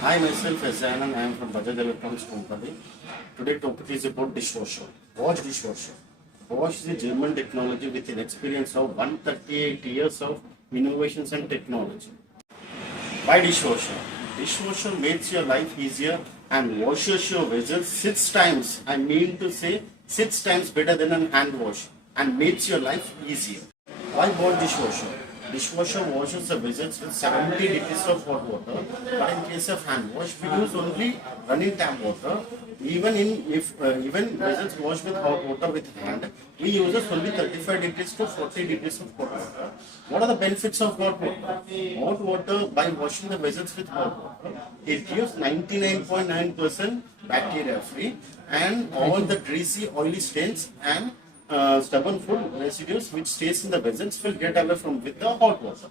Hi, myself is Anand. I am from Bajaj Electronics Company. Today topic is about dishwasher. Bosch dishwasher. Bosch is a German technology with an experience of 138 years of innovations and technology. Why dishwasher? Dishwasher makes your life easier and washes your vessels 6 times. I mean to say 6 times better than a hand wash and makes your life easier. Why Bosch dishwasher? Dishwasher washes the vessels with 70 degrees of hot water, but in case of hand wash, we use only running tap water. Even vessels washed with hot water with hand, we use only 35 degrees to 40 degrees of hot water. What are the benefits of hot water? Hot water, by washing the vessels with hot water, it gives 99.9% bacteria free and all the greasy, oily stains and stubborn food residues which stays in the vessels will get away from with the hot water.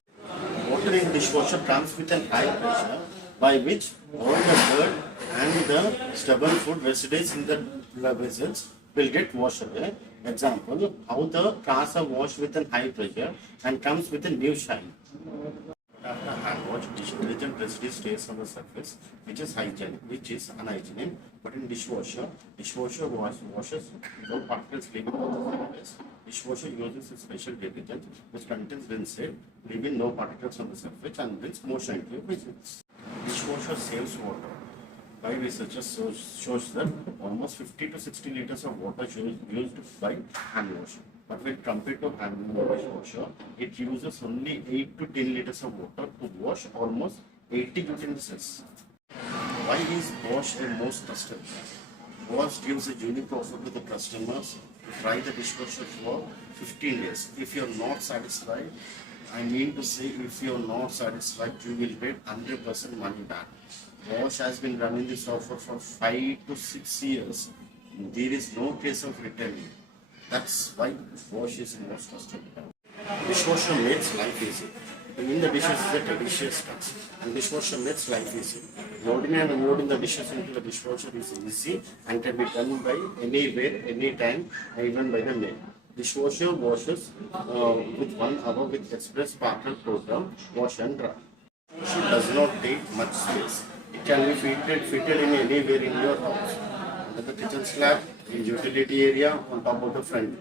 Water in dishwasher comes with a high pressure by which all the dirt and the stubborn food residues in the vessels will get washed away. Example, how the cars are washed with a high pressure and comes with a new shine. After hand wash, dish detergent residue stays on the surface, which is hygienic, which is unhygienic. But in dishwasher, washes no particles leaving on the surface. Dishwasher uses a special detergent which contains rinsed, leaving no particles on the surface and brings motion into your vessels. Dishwasher saves water. By researchers shows that almost 50 to 60 liters of water is used by hand wash. But when compared to hand dishwasher, it uses only 8 to 10 liters of water to wash almost 80 utensils. Why is Bosch the most trusted? Bosch gives a unique offer to the customers to try the dishwasher for 15 days. If you're not satisfied, I mean to say if you're not satisfied, you will get 100% money back. Bosch has been running this offer for 5 to 6 years. There is no case of returning. That's why Bosch is the most trusted. Dishwasher makes life easy. In the dishes is a delicious touch, and dishwasher makes life easy. Loading and unloading the dishes into the dishwasher is easy and can be done by anywhere, anytime, even by the maid. Dishwasher washes with 1 hour with express partner program, wash and dry. Dishwasher does not take much space. It can be fitted in anywhere in your house. Under the kitchen slab, in utility area, on top of the front.